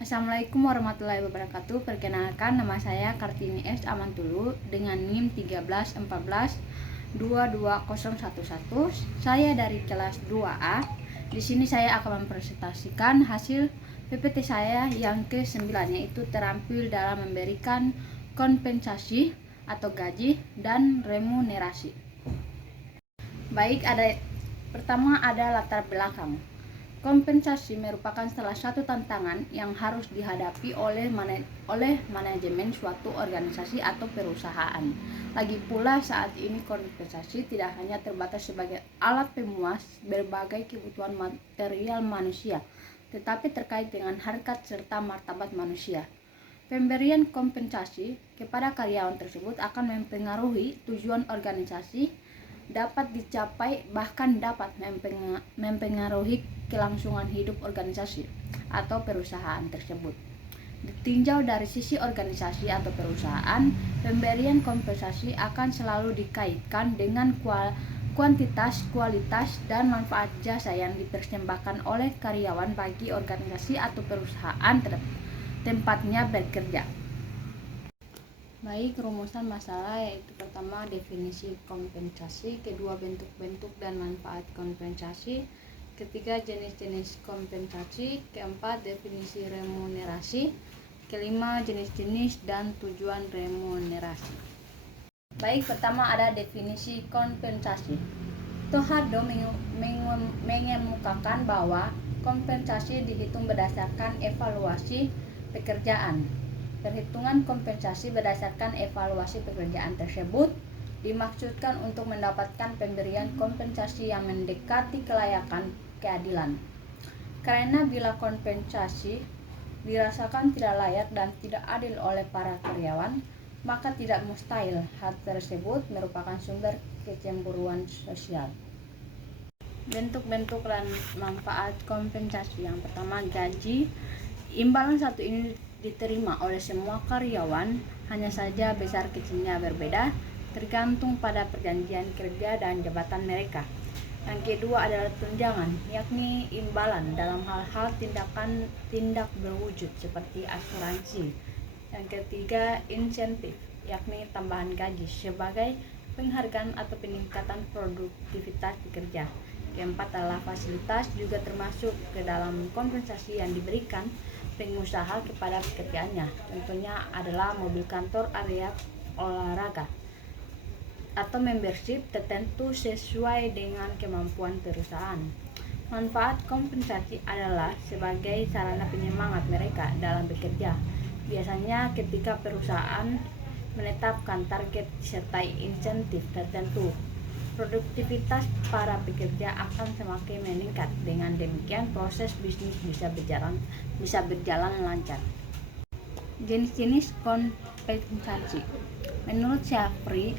Assalamualaikum warahmatullahi wabarakatuh. Perkenalkan, nama saya Kartini S. Amantulu dengan NIM 1314 22011. Saya dari kelas 2A. Di sini saya akan mempresentasikan hasil PPT saya yang ke-9, yaitu terampil dalam memberikan kompensasi atau gaji dan remunerasi. Baik, pertama ada latar belakang. Kompensasi merupakan salah satu tantangan yang harus dihadapi oleh manajemen suatu organisasi atau perusahaan. Lagi pula saat ini kompensasi tidak hanya terbatas sebagai alat pemuas berbagai kebutuhan material manusia, tetapi terkait dengan harkat serta martabat manusia. Pemberian kompensasi kepada karyawan tersebut akan mempengaruhi tujuan organisasi, dapat dicapai, bahkan dapat mempengaruhi kelangsungan hidup organisasi atau perusahaan tersebut. Ditinjau dari sisi organisasi atau perusahaan, pemberian kompensasi akan selalu dikaitkan dengan kuantitas, kualitas, dan manfaat jasa yang dipersembahkan oleh karyawan bagi organisasi atau perusahaan tempatnya bekerja. Baik, rumusan masalah yaitu pertama definisi kompensasi, kedua bentuk-bentuk dan manfaat kompensasi, ketiga jenis-jenis kompensasi, keempat definisi remunerasi, kelima jenis-jenis dan tujuan remunerasi. Baik, pertama ada definisi kompensasi. Tohardo mengemukakan bahwa kompensasi dihitung berdasarkan evaluasi pekerjaan. Perhitungan kompensasi berdasarkan evaluasi pekerjaan tersebut dimaksudkan untuk mendapatkan pemberian kompensasi yang mendekati kelayakan keadilan. Karena bila kompensasi dirasakan tidak layak dan tidak adil oleh para karyawan, maka tidak mustahil hal tersebut merupakan sumber kecemburuan sosial. Bentuk-bentuk dan manfaat kompensasi. Yang pertama, gaji. Imbalan satu ini diterima oleh semua karyawan, hanya saja besar kecilnya berbeda tergantung pada perjanjian kerja dan jabatan mereka. Yang kedua adalah tunjangan, yakni imbalan dalam hal-hal tindak berwujud seperti asuransi. Yang ketiga, insentif, yakni tambahan gaji sebagai penghargaan atau peningkatan produktivitas pekerja. Keempat adalah fasilitas, juga termasuk ke dalam kompensasi yang diberikan pengusaha kepada pekerjaannya. Contohnya adalah mobil kantor, area olahraga, atau membership tertentu sesuai dengan kemampuan perusahaan. Manfaat kompensasi adalah sebagai sarana penyemangat mereka dalam bekerja. Biasanya ketika perusahaan menetapkan target disertai insentif tertentu, produktivitas para pekerja akan semakin meningkat. Dengan demikian, proses bisnis bisa berjalan lancar. Jenis-jenis kompensasi. Menurut Syafri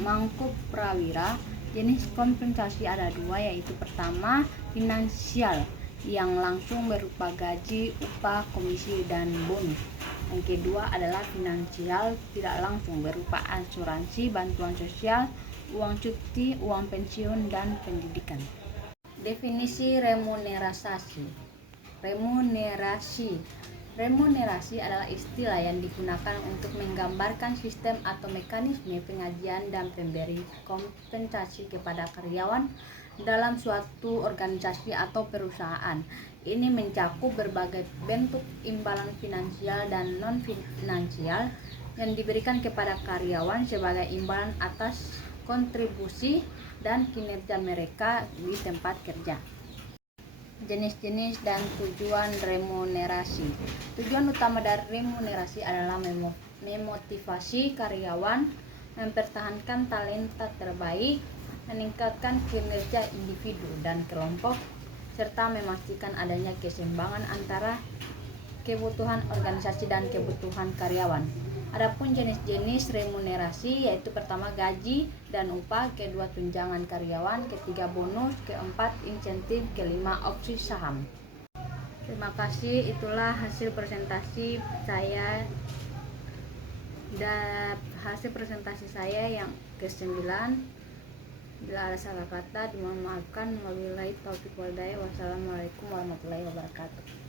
Mangkuprawira, jenis kompensasi ada dua, yaitu pertama, finansial, yang langsung berupa gaji, upah, komisi, dan bonus. Yang kedua adalah finansial tidak langsung berupa asuransi, bantuan sosial, uang cuti, uang pensiun, dan pendidikan. Definisi Remunerasi adalah istilah yang digunakan untuk menggambarkan sistem atau mekanisme pengajian dan pemberi kompensasi kepada karyawan dalam suatu organisasi atau perusahaan. Ini mencakup berbagai bentuk imbalan finansial dan non-finansial yang diberikan kepada karyawan sebagai imbalan atas kontribusi dan kinerja mereka di tempat kerja. Jenis-jenis dan tujuan remunerasi. Tujuan utama dari remunerasi adalah memotivasi karyawan, mempertahankan talenta terbaik, meningkatkan kinerja individu dan kelompok, serta memastikan adanya keseimbangan antara kebutuhan organisasi dan kebutuhan karyawan. Adapun jenis-jenis remunerasi yaitu pertama gaji dan upah, kedua tunjangan karyawan, ketiga bonus, keempat insentif, kelima opsi saham. Terima kasih, itulah hasil presentasi saya yang ke-9. Bila ada salah kata dimohon maafkan. Wabillahi taufiq wal hidayah. Wassalamualaikum warahmatullahi wabarakatuh.